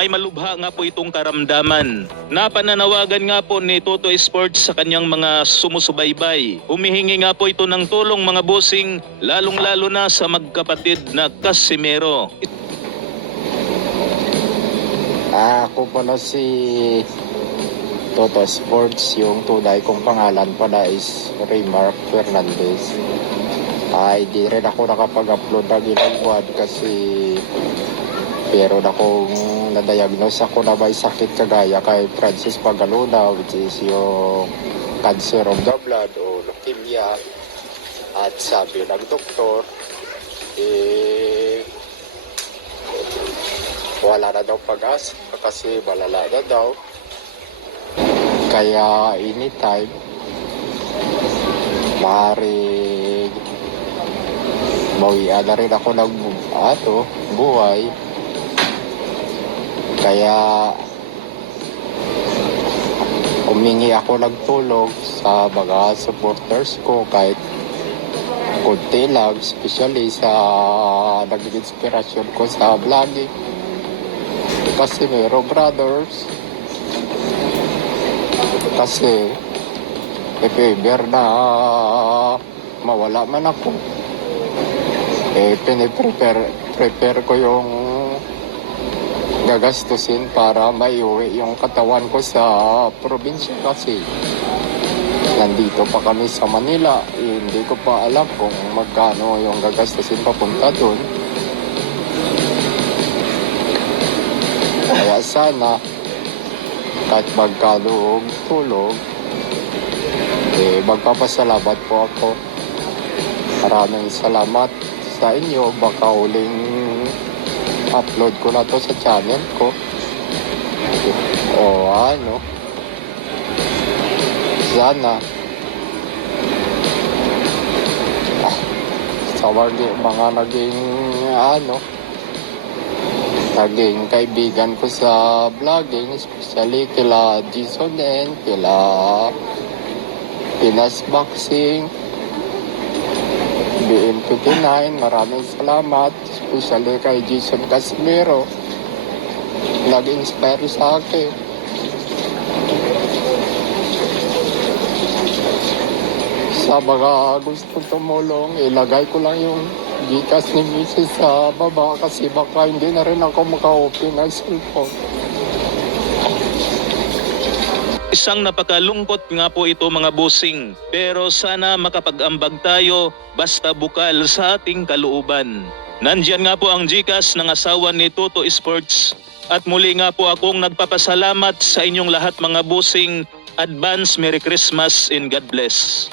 Ay malubha nga po itong karamdaman. Napananawagan nga po ni Toto Sports sa kanyang mga sumusubaybay. Humihingi nga po ito ng tulong mga bossing, lalong-lalo na sa magkapatid na Casimero. Ako pala si Toto Sports, yung tunay kong pangalan pala is Raymark Fernandez. Di rin ako nakapag-upload ng ilang buwan kasi pero akong na-diagnose ako na may sakit kagaya kay Francis Pagaluna, which is yung cancer of the blood o leukemia. At sabi ng doktor, wala na daw pag-asa kasi malala na daw. Kaya anytime, maaaring mawian na rin ako ng buhay. Kaya humingi ako ng tulong sa mga supporters ko kahit kunti lang, especially sa naging inspirasyon ko sa vlogging. Casimero Brothers. Kasi if ever na mawala man ako, piniprepare ko yung gagastusin para maiuwi yung katawan ko sa probinsya kasi nandito pa kami sa Manila. Hindi ko pa alam kung magkano yung gagastusin papunta doon. Kaya sana kahit magkaloob tulog, magpapasalamat po ako. Maraming salamat sa inyo. Baka huling upload ko na to sa channel ko. Sana sa mga naging kaibigan ko sa vlogging, especially kila Jason and kila Pinas Boxing, BM29, maraming salamat, especially kay Jason Casimero, nag-inspire sa akin. Sa mga gustong tumulong, ilagay ko lang yung Gcash ni Mrs. sa baba kasi baka hindi na rin ako maka-open ng cellphone. Isang napakalungkot nga po ito mga bossing, pero sana makapag-ambag tayo basta bukal sa ating kalooban. Nandiyan nga po ang Gcash ng asawa ni Toto Sports at muli nga po akong nagpapasalamat sa inyong lahat mga bossing. Advance Merry Christmas and God bless.